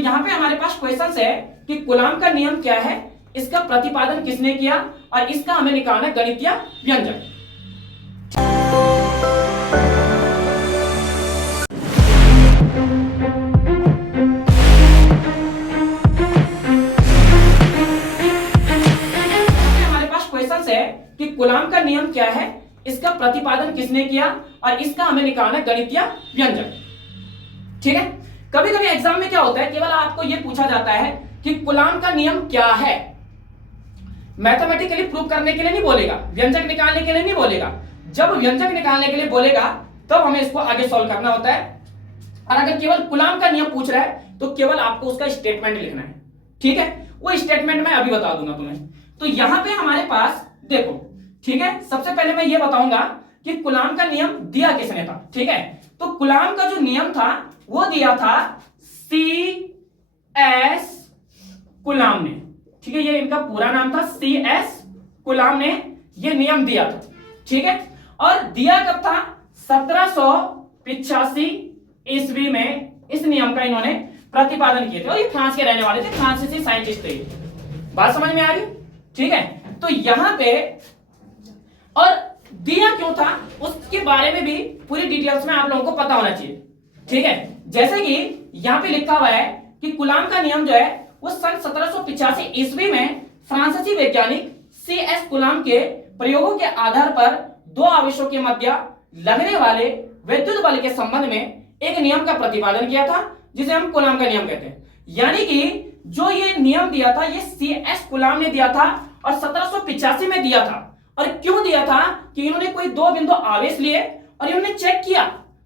यहाँ पे हमारे पास क्वेश्चन है कि कूलाम का नियम क्या है, इसका प्रतिपादन किसने किया और इसका हमें निकालना है गणितीय व्यंजक। हमारे पास क्वेश्चन है कि कूलाम का नियम क्या है, इसका प्रतिपादन किसने किया और इसका हमें निकालना है गणितीय व्यंजक। ठीक है, कभी कभी एग्जाम में क्या होता है, केवल आपको यह पूछा जाता है कि कूलाम का नियम क्या है, मैथमेटिकली प्रूव करने के लिए नहीं बोलेगा, व्यंजक निकालने के लिए नहीं बोलेगा। जब व्यंजक निकालने के लिए बोलेगा तब हमें इसको आगे सॉल्व करना होता है। और अगर केवल कूलाम का नियम पूछ रहा है तो केवल आपको उसका स्टेटमेंट लिखना है। ठीक है, वो स्टेटमेंट मैं अभी बता दूंगा तुम्हें। तो यहां पे हमारे पास देखो, ठीक है, सबसे पहले मैं ये बताऊंगा कि कूलाम का नियम दिया किसने था। ठीक है, तो कूलाम का जो नियम था वो दिया था C.S. कूलाम ने। ठीक है, ये इनका पूरा नाम था, C.S. कूलाम ने ये नियम दिया था। ठीक है, और दिया कब था, 1785 ईस्वी में इस नियम का इन्होंने प्रतिपादन किए थे। और ये फ्रांस के रहने वाले थे, फ्रांसीसी साइंटिस्ट थे। बात समझ में आ रही? ठीक है, तो यहां पे और दिया क्यों था उसके बारे में भी पूरी डिटेल्स में आप लोगों को पता होना चाहिए। ठीक है, जैसे कि यहां पे लिखा हुआ है कि कूलाम का नियम जो है वो सन 1785 ईस्वी में फ्रांसीसी वैज्ञानिक C.S. कूलाम के प्रयोगों के आधार पर दो आवेशों के मध्य लगने वाले विद्युत बल के संबंध में एक नियम का प्रतिपादन किया था, जिसे हम कूलाम का नियम कहते हैं। यानी कि जो ये नियम दिया था ये C.S. कूलाम ने दिया था और 1785 में दिया था। और क्यों दिया था कि इन्होंने कोई दो बिंदु आवेश लिए और इन्होंने चेक किया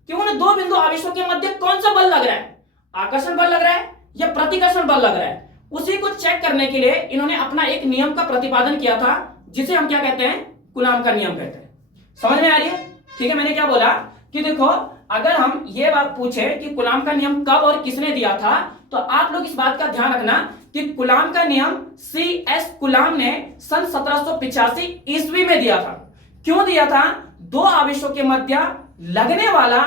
कि उन्हें दो बिंदु आवेशों के मध्य कौन सा बल लग रहा है, आकर्षण बल लग रहा है या प्रतिकर्षण बल लग रहा है। उसी को चेक करने के लिए इन्होंने अपना एक नियम का प्रतिपादन किया था, जिसे हम क्या कहते हैं, कूलाम का नियम कहते हैं। समझ में आ रही है? ठीक है, मैंने क्या बोला कि देखो, अगर हम ये बात पूछे कि कूलाम का नियम कब और किसने दिया था, तो आप लोग इस बात का ध्यान रखना कि कूलाम का नियम C.S. कूलाम ने सन 1785 ईस्वी में दिया था। क्यों दिया था? दो आवेशों के मध्य लगने वाला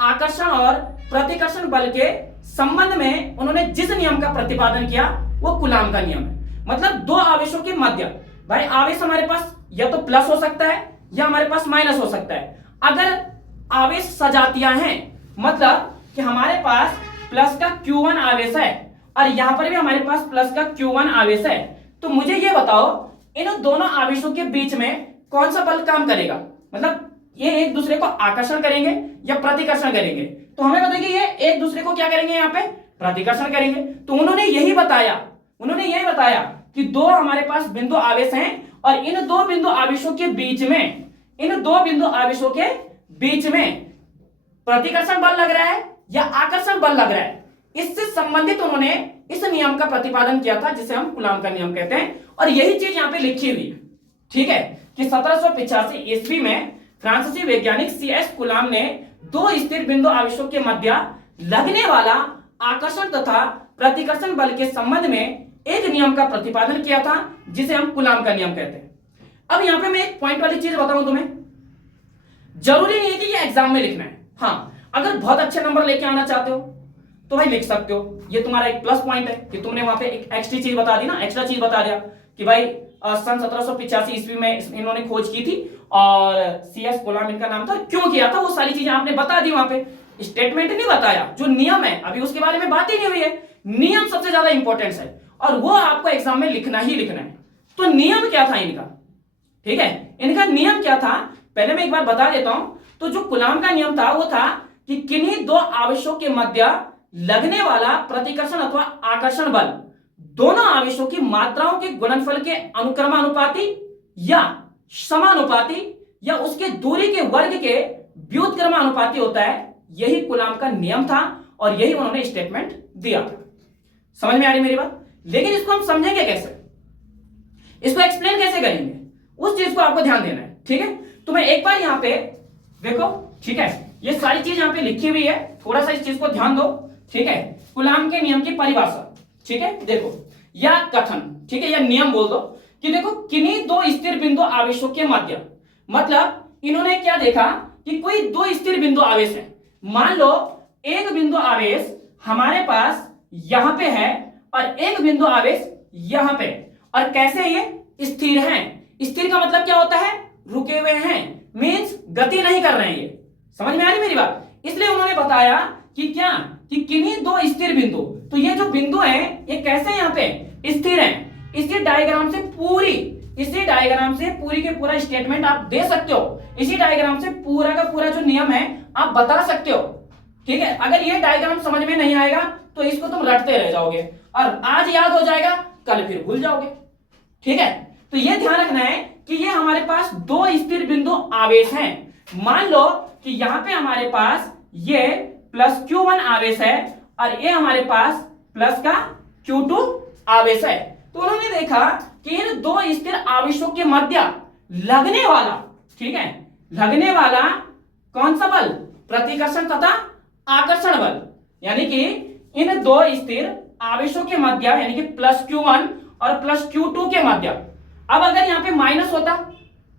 आकर्षण और प्रतिकर्षण बल के संबंध में उन्होंने जिस नियम का प्रतिपादन किया वो कूलाम का नियम है। मतलब दो आवेशों के मध्य, भाई आवेश हमारे पास या तो प्लस हो सकता है या हमारे पास माइनस हो सकता है। अगर आवेश सजातीयां हैं, मतलब कि हमारे पास प्लस का Q1 आवेश है और यहां पर भी हमारे पास प्लस का Q1 आवेश है, तो मुझे ये बताओ इन दोनों आवेशों के बीच में कौन सा बल काम करेगा। मतलब ये एक दूसरे को आकर्षण करेंगे या प्रतिकर्षण करेंगे। तो हमें बताइए ये एक दूसरे को क्या करेंगे, यहाँ पे प्रतिकर्षण करेंगे। तो उन्होंने यही बताया कि दो हमारे पास बिंदु आवेश हैं और इन दो बिंदु आवेशों के बीच में प्रतिकर्षण बल लग रहा है या आकर्षण बल लग रहा है। इससे संबंधित उन्होंने इस नियम का प्रतिपादन किया था, जिसे हम कूलाम का नियम कहते हैं। और यही चीज यहां पे लिखी हुई है। ठीक है, कि 1785 ईस्वी में फ्रांसीसी वैज्ञानिक C.S. कूलाम ने दो स्थिर बिंदु आवेशों के मध्य लगने वाला आकर्षण तथा प्रतिकर्षण बल के संबंध में एक नियम का प्रतिपादन किया था, जिसे हम कूलाम का नियम कहते हैं। अब यहां पे मैं एक पॉइंट वाली चीज बताऊं तुम्हें, जरूरी नहीं है कि ये एग्जाम में लिखना है। हाँ, अगर बहुत अच्छे नंबर लेके आना चाहते हो तो भाई लिख सकते हो, ये तुम्हारा एक प्लस पॉइंट है कि तुमने वहां पे एक एक्स्ट्रा चीज बता दी ना, एक्स्ट्रा चीज बता दिया कि भाई सन 1785 ईस्वी में इन्होंने खोज की थी और C.S. कूलाम इनका नाम था। क्यों किया था वो सारी चीजें आपने बता दी, वहां पे स्टेटमेंट नहीं बताया। जो नियम है अभी उसके बारे में बात ही नहीं हुई है। नियम सबसे ज्यादा इंपॉर्टेंस है और वो आपको एग्जाम में लिखना ही लिखना है। तो नियम क्या था इनका? ठीक है, इनका नियम क्या था पहले मैं एक बार बता देता हूं। तो जो कूलाम का नियम था वो था कि किन्हीं दो आवेशों के मध्य लगने वाला प्रतिकर्षण अथवा आकर्षण बल दोनों आवेशों की मात्राओं के गुणनफल के अनुक्रमानुपाती या समानुपाती या उसके दूरी के वर्ग के व्युत्क्रमानुपाती होता है। यही कूलाम का नियम था और यही उन्होंने स्टेटमेंट दिया था। समझ में आ रही मेरी बात? लेकिन इसको हम समझेंगे कैसे, इसको एक्सप्लेन कैसे करेंगे, उस चीज को आपको ध्यान देना है। ठीक है, तो मैं एक बार यहां पे देखो, ठीक है, ये सारी चीज यहां पे लिखी हुई है, थोड़ा सा इस चीज को ध्यान दो। ठीक है, कूलाम के नियम की परिभाषा, ठीक है, देखो या कथन, ठीक है, या नियम बोल दो कि देखो किन्हीं दो स्थिर बिंदु आवेशों के मध्य, मतलब इन्होंने क्या देखा कि कोई दो स्थिर बिंदु आवेश है। मान लो एक बिंदु आवेश हमारे पास यहां पे है और एक बिंदु आवेश यहां पे, और कैसे ये स्थिर हैं। स्थिर का मतलब क्या होता है, रुके हुए हैं, मींस गति नहीं कर रहे हैं। ये समझ में आ रही मेरी बात। इसलिए उन्होंने बताया कि क्या, कि किन्हीं दो स्थिर बिंदु, तो ये जो बिंदु हैं ये कैसे यहां पे स्थिर हैं। इसी डायग्राम से पूरी के पूरा स्टेटमेंट आप दे सकते हो, इसी डायग्राम से पूरा का पूरा जो नियम है आप बता सकते हो। ठीक है, अगर ये डायग्राम समझ में नहीं आएगा तो इसको तुम रटते रह जाओगे, और आज याद हो जाएगा कल फिर भूल जाओगे। ठीक है, तो ये ध्यान रखना है कि ये हमारे पास दो स्थिर बिंदु आवेश हैं। मान लो कि यहां पे हमारे पास ये प्लस Q1 आवेश है और ये हमारे पास प्लस का Q2 आवेश है। तो उन्होंने देखा कि इन दो स्थिर आवेशों के मध्य लगने वाला, ठीक है, लगने वाला कौन सा बल, प्रतिकर्षण तथा आकर्षण बल, यानी कि इन दो स्थिर आवेशों के मध्य, यानी कि प्लस Q1 और प्लस Q2 के मध्य। अब अगर यहाँ पे माइनस होता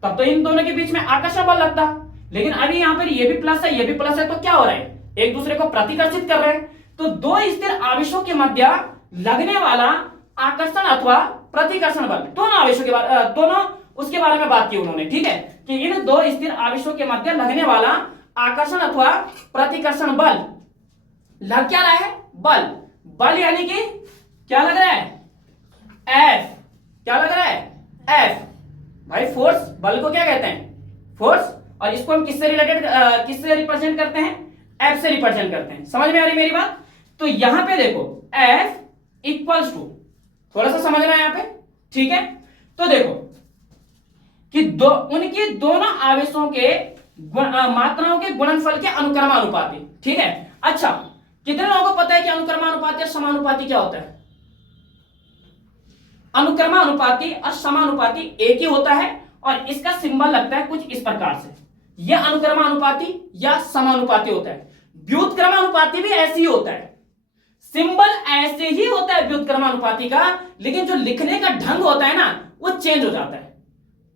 तब तो इन दोनों के बीच में आकर्षण बल लगता, लेकिन अभी यहाँ पर ये भी प्लस है ये भी प्लस है, तो क्या हो रहा है, एक दूसरे को प्रतिकर्षित कर रहे हैं। तो दो स्थिर आवेशों के मध्य लगने वाला आकर्षण अथवा प्रतिकर्षण बल, दोनों आवेशों के बारे, दोनों उसके बारे में बात की उन्होंने। ठीक है, कि इन दो स्थिर आवेशों के मध्य लगने वाला आकर्षण अथवा प्रतिकर्षण बल लग क्या रहा है, बल। बल यानी कि क्या लग रहा है, एफ। क्या लग रहा है, एफ। भाई फोर्स, बल को क्या कहते हैं, फोर्स, और इसको हम किससे रिलेटेड, किससे रिप्रेजेंट करते हैं, एफ से रिप्रेजेंट करते हैं। समझ में आ रही मेरी बात। तो यहां पे देखो एफ इक्वल्स टू, थोड़ा सा समझना है यहां पे, ठीक है। तो देखो कि उनके दोनों आवेशों के मात्राओं के गुणनफल के अनुक्रमानुपाती। ठीक है, अच्छा कितने लोगों को पता है कि अनुक्रमानुपाती और समानुपाती क्या होता है। अनुक्रमानुपाती और समानुपाती एक ही होता है, और इसका सिंबल लगता है कुछ इस प्रकार से, यह अनुक्रमानुपाती या समानुपाती होता है। व्युत्क्रमानुपाती भी ऐसे ही होता है, सिंबल ऐसे ही होता है व्युत्क्रमानुपाती का, लेकिन जो लिखने का ढंग होता है ना वो चेंज हो जाता है।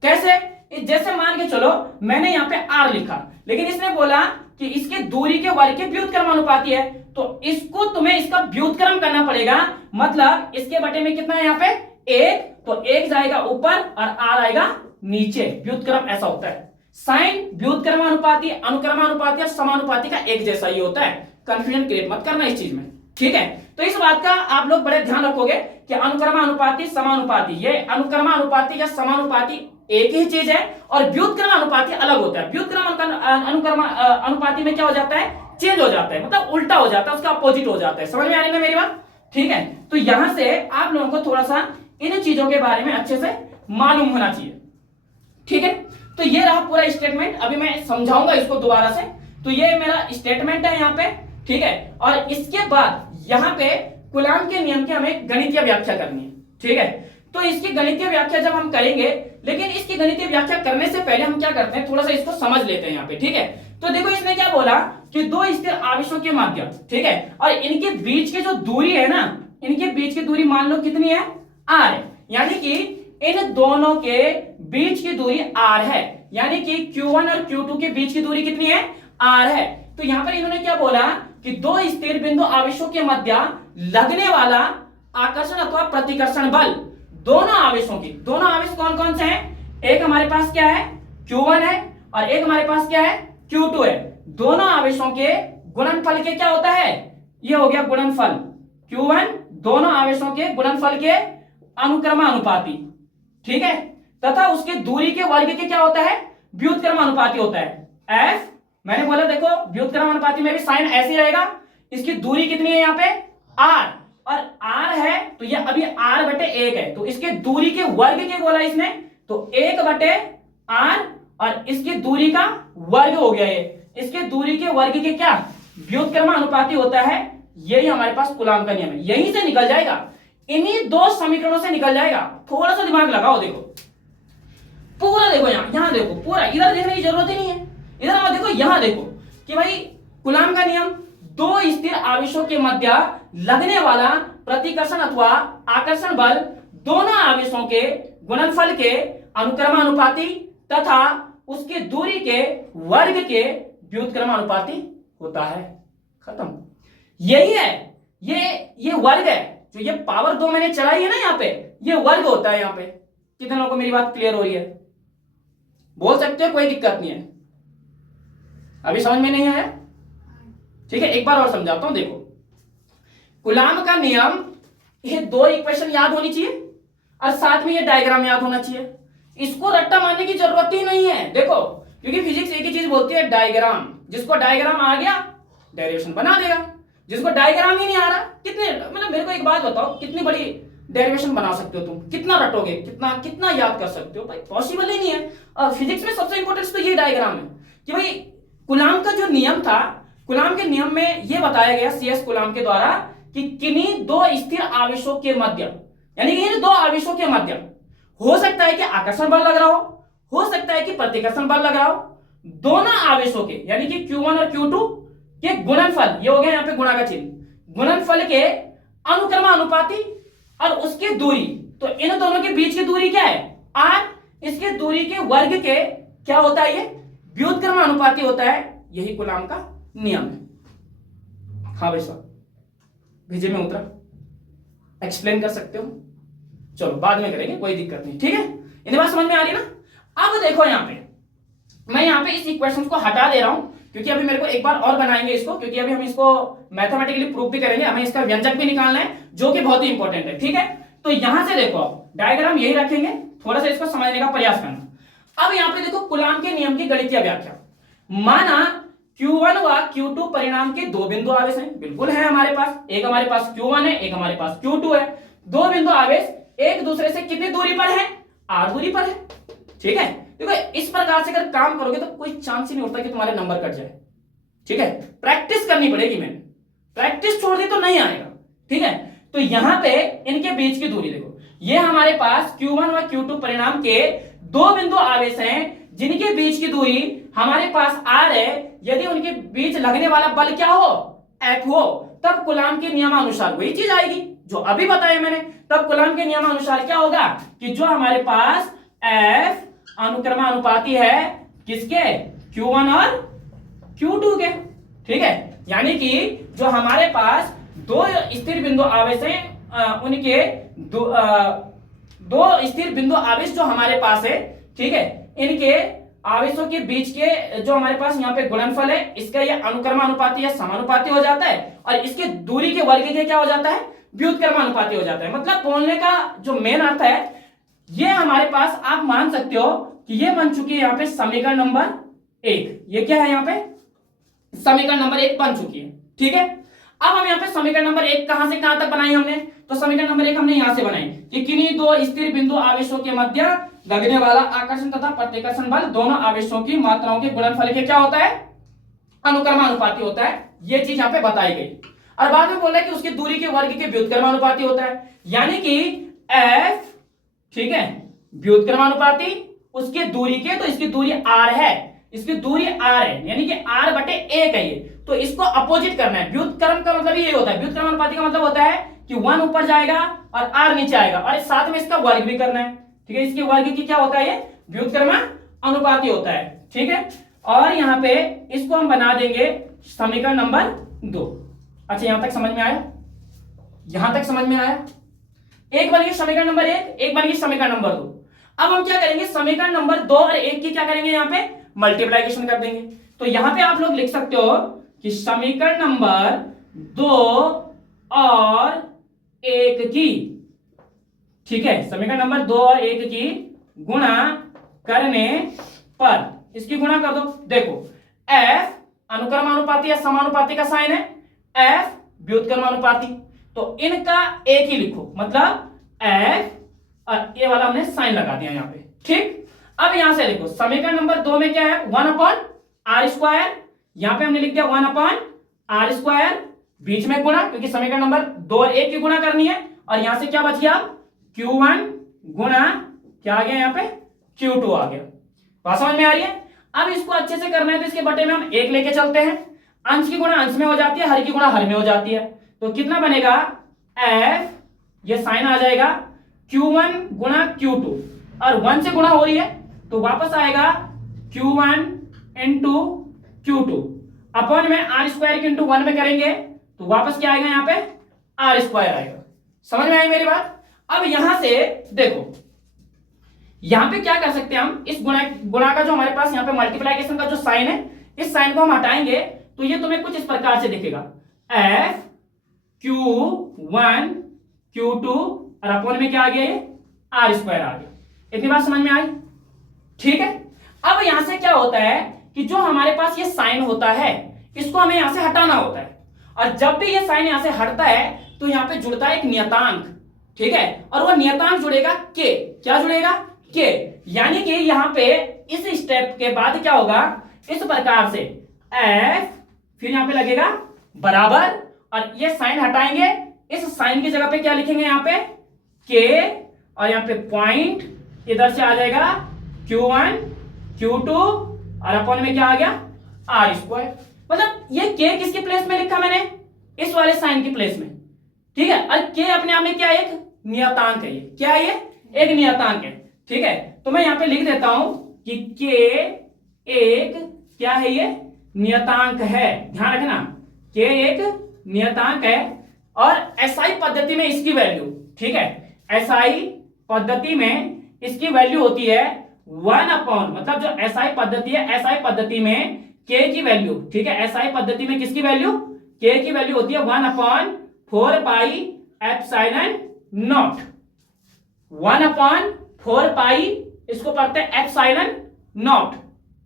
कैसे, जैसे मान के चलो मैंने यहां पे आर लिखा, लेकिन इसने बोला कि इसके दूरी के वर्ग के व्युत्क्रमानुपाती है, तो इसको तुम्हें इसका व्युत्क्रम करना पड़ेगा। मतलब इसके बटे में कितना है यहाँ पे, एक, तो एक जाएगा ऊपर और आर आएगा नीचे, व्युत्क्रम ऐसा होता है। साइन व्युत्क्रमानुपाती, अनुक्रमानुपाती और समानुपाती का एक जैसा ही होता है, कंफ्यूजन क्रिएट मत करना इस चीज में। ठीक है, तो इस बात का आप लोग बड़े ध्यान रखोगे कि अनुक्रमानुपाती समानुपाती, ये अनुक्रमानुपाती या समानुपाती एक ही चीज है, और व्युत्क्रमानुपाती अलग होता है। व्युत्क्रम अनुपाती में क्या हो जाता है, चेंज हो जाता है, मतलब उल्टा हो जाता है, उसका अपोजिट हो जाता है। समझ में आ रही है मेरी बात। ठीक है, तो यहां से आप लोगों को थोड़ा सा इन चीजों के बारे में अच्छे से मालूम होना चाहिए। ठीक है, तो ये रहा पूरा स्टेटमेंट, अभी मैं समझाऊंगा इसको दोबारा से। तो ये मेरा स्टेटमेंट है यहाँ पे, ठीक है, और इसके बाद यहाँ पे कूलाम के नियम की हमें गणितीय व्याख्या करनी है। ठीक है, तो इसकी गणितीय व्याख्या जब हम करेंगे, लेकिन इसकी गणितीय व्याख्या करने से पहले हम क्या करते हैं, थोड़ा सा इसको समझ लेते हैं यहाँ पे। ठीक है, तो देखो इसने क्या बोला कि दो स्थिर आवेशों के मध्य, ठीक है, और इनके बीच की जो दूरी है ना, इनके बीच की दूरी मान लो कितनी है, आर है, यानी कि इन दोनों के बीच की दूरी आर है, यानी कि Q1 और Q2 के बीच की दूरी कितनी है, आर है। तो यहां पर इन्होंने क्या बोला कि दो स्थिर बिंदु आवेशों के मध्य लगने वाला आकर्षण अथवा प्रतिकर्षण बल, दोनों आवेशों की, दोनों आवेश कौन कौन से हैं, एक हमारे पास क्या है, Q1 है, और एक हमारे पास क्या है, Q2 है। दोनों आवेशों के गुणनफल के क्या होता है, ये हो गया गुणनफल Q1, दोनों आवेशों के गुणनफल के अनुक्रमानुपाती, ठीक है, तथा उसके दूरी के वर्ग के क्या होता है, व्युत्क्रमानुपाती होता है। एफ मैंने बोला देखो व्युत्क्रमानुपाती में भी साइन ऐसे ही रहेगा, इसकी दूरी कितनी है यहाँ पे, आर, और आर है तो ये अभी आर बटे एक है, तो इसके दूरी के वर्ग के बोला इसने, तो एक बटे आर, और इसकी दूरी का वर्ग हो गया ये, इसके दूरी के वर्ग के क्या, व्युत्क्रमानुपाती होता है। यही हमारे पास कूलाम का नियम है, यहीं से निकल जाएगा, इन्हीं दो समीकरणों से निकल जाएगा। थोड़ा सा दिमाग लगाओ, देखो पूरा देखो, यहां देखो, पूरा इधर देखने की जरूरत ही नहीं है, इधर मत देखो, यहां देखो कि भाई कूलाम का नियम, दो स्थिर आवेशों के मध्य लगने वाला प्रतिकर्षण अथवा आकर्षण बल दोनों आवेशों के गुणनफल के अनुक्रमानुपाती तथा उसके दूरी के वर्ग के व्युत्क्रमानुपाती होता है। खत्म, यही है ये वर्ग है, जो ये पावर 2 मैंने चढ़ाई है ना यहाँ पे, ये वर्ग होता है यहाँ पे। कितने लोगों को मेरी बात क्लियर हो रही है? बोल सकते हो, कोई दिक्कत नहीं है। अभी समझ में नहीं आया? ठीक है, एक बार और समझाता हूं। देखो, कूलाम का नियम, ये 2 इक्वेशन याद होनी चाहिए और साथ में ये डायग्राम याद होना चाहिए। इसको रट्टा मारने की जरूरत ही नहीं है। देखो, क्योंकि फिजिक्स एक ही चीज बोलती है, डायग्राम। जिसको डायग्राम आ गया डेरिवेशन बना देगा, जिसको डायग्राम ही नहीं आ रहा, कितने, मतलब मेरे को एक बात बताओ, कितनी बड़ी डेरिवेशन बना सकते हो तुम? कितना रटोगे, कितना कितना याद कर सकते हो भाई? पॉसिबल ही नहीं है। और फिजिक्स में सबसे इंपॉर्टेंट तो ये डायग्राम है कि भाई कूलाम का जो नियम था, कूलाम के नियम में ये बताया गया CS कूलाम के द्वारा कि किन्हीं 2 स्थिर आवेशों के मध्य, यानी कि इन 2 आवेशों के मध्य हो सकता है कि आकर्षण बल लग रहा हो सकता है कि प्रतिकर्षण बल लग रहा हो। दोनों आवेशों के, यानी कि Q1 और Q2 के गुणनफल, ये हो गया यहाँ पे गुणा का चिन्ह, गुणनफल के अनुक्रमानुपाती और उसकी दूरी, तो इन दोनों के बीच की दूरी क्या है? R। इसके दूरी के वर्ग के क्या होता है? ये व्युत्क्रमानुपाती होता है। यही कूलाम का नियम है। हाँ भाई साहब, भेजे में उतरा, एक्सप्लेन कर सकते हो? चलो बाद में करेंगे, कोई दिक्कत नहीं। ठीक है, इतनी बात समझ में आ रही ना? अब देखो, यहाँ पे मैं यहाँ पे इस इक्वेशन को हटा दे रहा हूं, क्योंकि अभी मेरे को एक बार और बनाएंगे इसको, क्योंकि अभी हम इसको मैथमेटिकली प्रूफ भी करेंगे, हमें इसका व्यंजक भी निकालना है, जो कि बहुत ही इंपॉर्टेंट है। ठीक है, तो यहां से देखो, डायग्राम यही रखेंगे, थोड़ा सा इसको समझने का प्रयास करना। अब यहाँ पे देखो, कूलाम के नियम की गणितीय व्याख्या। माना Q1 व Q2 परिणाम के 2 बिंदु आवेश हैं, बिल्कुल है हमारे पास, एक हमारे पास Q1 है, एक हमारे पास Q2 है। 2 बिंदु आवेश एक दूसरे से कितनी दूरी पर है? R दूरी पर है। ठीक है, देखो इस प्रकार से अगर काम करोगे तो कोई चांस ही नहीं होता कि तुम्हारे नंबर कट जाए। ठीक है, प्रैक्टिस करनी पड़ेगी, मैंने प्रैक्टिस छोड़ दी तो नहीं आएगा। ठीक है, तो यहां पे इनके बीच की दूरी देखो, ये हमारे पास Q1 व Q2 परिणाम के 2 बिंदु आवेश हैं, जिनके बीच की दूरी हमारे पास R है। यदि उनके बीच लगने वाला बल क्या हो? F हो, तब कूलाम के नियमानुसार वही चीज आएगी जो अभी बताया मैंने। तब कूलाम के नियमानुसार क्या होगा कि जो हमारे पास F अनुक्रमानुपाती है किसके? Q1 और Q2 के। ठीक है, यानी कि जो हमारे पास 2 स्थिर बिंदु आवेश हैं, उनके 2 स्थिर बिंदु आवेश जो हमारे पास है, ठीक है, इनके आवेशों के बीच के जो हमारे पास यहाँ पे गुणनफल है, इसका ये अनुक्रमानुपाती या समानुपाती हो जाता है, और इसके दूरी के वर्ग के क्या हो जाता है? व्युत्क्रमानुपाती हो जाता है। मतलब बोलने का जो मेन अर्थ है, ये हमारे पास आप मान सकते हो कि ये बन चुकी है यहाँ पे समीकरण नंबर 1। ये क्या है यहाँ पे? समीकरण नंबर 1 बन चुकी है। ठीक है, अब हम यहाँ पे समीकरण नंबर 1 कहां से कहां तक बनाई हमने? तो समीकरण नंबर 1 हमने यहां से बनाई कि किन्हीं 2 स्थिर बिंदु आवेशों के मध्य लगने वाला आकर्षण तथा प्रतिकर्षण बल दोनों आवेशों की मात्राओं के गुणनफल के क्या होता है? अनुक्रमानुपाती होता है। ये चीज यहाँ पे बताई गई। और बाद में बोला कि उसकी दूरी के वर्ग के व्युत्क्रमानुपाती होता है, यानी कि F, ठीक है, व्युत्क्रमानुपाती उसके दूरी के, तो इसकी दूरी R है, इसकी दूरी R है, यानी कि R बटे 1 है ये। तो इसको अपोजिट करना है। व्युत्क्रम का मतलब ये होता है, व्युत्क्रमानुपाती का मतलब होता है कि 1 ऊपर जाएगा और R नीचे आएगा, और साथ में इसका वर्ग भी करना है। ठीक है, इसके वर्ग की क्या होता है? ये व्युत्क्रमानुपाती होता है। ठीक है, और यहाँ पे इसको हम बना देंगे समीकरण नंबर 2। अच्छा, यहां तक समझ में आया? यहां तक समझ में आया? एक बन गई समीकरण नंबर 1, एक बन गई समीकरण नंबर 2। अब हम क्या करेंगे? समीकरण नंबर 2 और 1 की क्या करेंगे? यहाँ पे मल्टीप्लाइकेशन कर देंगे। तो यहां पे आप लोग लिख सकते हो कि समीकरण नंबर 2 और 1 की, ठीक है, समीकरण नंबर 2 और 1 की गुणा करने पर, इसकी गुणा कर दो। देखो, F अनुक्रमानुपाती या समानुपाती का साइन है, F व्युत्क्रमानुपाती, तो इनका एक ही लिखो, मतलब F, और ये वाला हमने साइन लगा दिया यहाँ पे। ठीक, अब यहां से देखो समीकरण नंबर 2 में क्या है? 1/r², यहां पे हमने लिख दिया 1/r², बीच में गुणा, क्योंकि समीकरण नंबर 2 और 1 की गुणा करनी है, और यहां से क्या बच गया? Q1 गुणा क्या आ गया यहाँ पे? Q2 आ गया। बात समझ में आ रही है? अब इसको अच्छे से करना है तो इसके बटे में हम 1 लेके चलते हैं, अंश की गुणा अंश में हो जाती है, हर की गुणा हर में हो जाती है। तो कितना बनेगा? F, ये साइन आ जाएगा, Q1 गुणा Q2, और 1 से गुणा हो रही है तो वापस आएगा Q1 इंटू Q2 अपन में R² इंटू 1 में करेंगे तो वापस क्या आएगा यहाँ पे? आर स्क्वायर आएगा। समझ में आई मेरी बात? अब यहां से देखो, यहां पे क्या कर सकते हैं हम, इस गुणा का जो हमारे पास यहाँ पे मल्टीप्लाइकेशन का जो साइन है, इस साइन को हम हटाएंगे तो ये तुम्हें कुछ इस प्रकार से दिखेगा, एफ Q1 Q2 और अपॉन में क्या आ गया, ये आर स्क्वायर आ गया। इतनी बात समझ में आई? ठीक है। अब यहां से क्या होता है कि जो हमारे पास ये साइन होता है इसको हमें यहां से हटाना होता है, और जब भी ये साइन यहां से हटता है तो यहां पे जुड़ता है एक नियतांक, ठीक है, और वो नियतांक जुड़ेगा के। क्या जुड़ेगा? के। यानी कि यहां पे इस स्टेप के बाद क्या होगा, इस प्रकार से एफ, फिर यहां पे लगेगा बराबर, और ये साइन हटाएंगे, इस साइन की जगह पे क्या लिखेंगे यहां पे, के, और यहां पे पॉइंट इधर से आ जाएगा Q1 Q2 और अपॉन में क्या आ गया, आर स्क्वायर। मतलब ये के किसके प्लेस में लिखा मैंने, इस वाले साइन की प्लेस में, ठीक है। और के अपने आप में क्या, एक नियतांक है, ये क्या है, ये एक नियतांक है, ठीक है। तो मैं यहां पे लिख देता हूं कि के एक क्या है, ये नियतांक है, ध्यान रखना, के एक नियतांक है, और एसआई पद्धति में इसकी वैल्यू, ठीक है, एसआई पद्धति में इसकी वैल्यू होती है 1 अपॉन, मतलब जो एसआई पद्धति है, एसआई पद्धति में के की वैल्यू, ठीक है, एसआई पद्धति में किसकी वैल्यू, के की वैल्यू होती है 1 upon 4 pi epsilon not, 1 upon 4 पाई, इसको पढ़ते हैं एप्सिलॉन नॉट,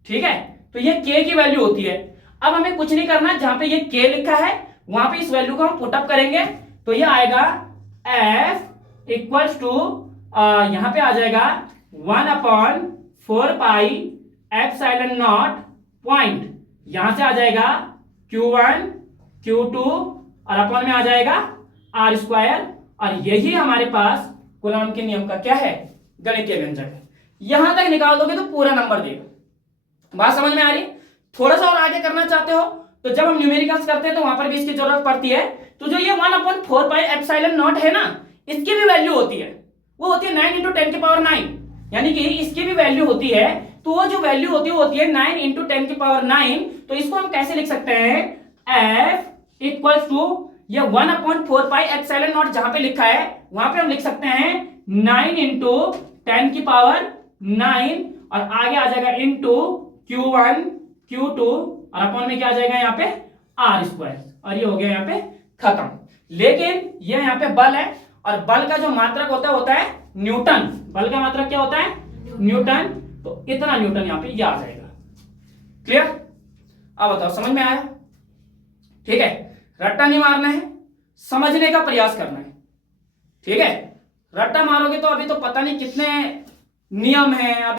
ठीक है। तो ये के की वैल्यू होती है। अब हमें कुछ नहीं करना, जहां पे ये के लिखा है वहां पे इस वैल्यू को हम पुटअप करेंगे, तो ये आएगा एफ इक्वल्स टू, यहां पे आ जाएगा 1 upon 4 pi epsilon not point, यहां से आ जाएगा Q1 Q2 और अपॉन में आ जाएगा आर स्क्वायर, और यही हमारे पास कूलॉम के नियम का क्या है, गणितीय व्यंजक है। यहां तक निकाल दोगे तो पूरा नंबर देगा। बात समझ में आ रही? थोड़ा सा और आगे करना चाहते हो तो जब हम न्यूमेरिकल्स करते हैं तो वहां पर भी इसकी जरूरत पड़ती है। तो जो ये 1 अपॉन 4 पाई एप्सिलॉन नॉट है ना, इसकी भी वैल्यू होती है, वो होती है 9 इंटू 10 की पावर 9, यानी कि इसकी भी वैल्यू होती है। तो वो जो वैल्यू होती है वो होती है 9 इंटू 10 की पावर 9। तो इसको हम कैसे लिख सकते हैं, एफ इक्वल्स टू ये 1 अपॉन 4 पाई एप्सिलॉन नॉट जहां पे लिखा है वहां पे हम लिख सकते हैं 9 इंटू 10 की पावर 9, और आगे आ जाएगा इंटू Q1 Q2 और अपॉन में क्या आ जाएगा यहाँ पे आर स्क्वायर, और ये हो गया यहाँ पे खत्म। लेकिन ये यहाँ पे बल है, और बल का जो मात्रक होता है न्यूटन। बल का मात्रक क्या होता है, न्यूटन। तो इतना न्यूटन यहाँ पे ये आ जाएगा। क्लियर? अब बताओ समझ में आया? ठीक है, रट्टा नहीं मारना है, समझने का प्रयास करना है, ठीक है। रट्टा मारोगे तो अभी तो पता नहीं कितने नियम हैं।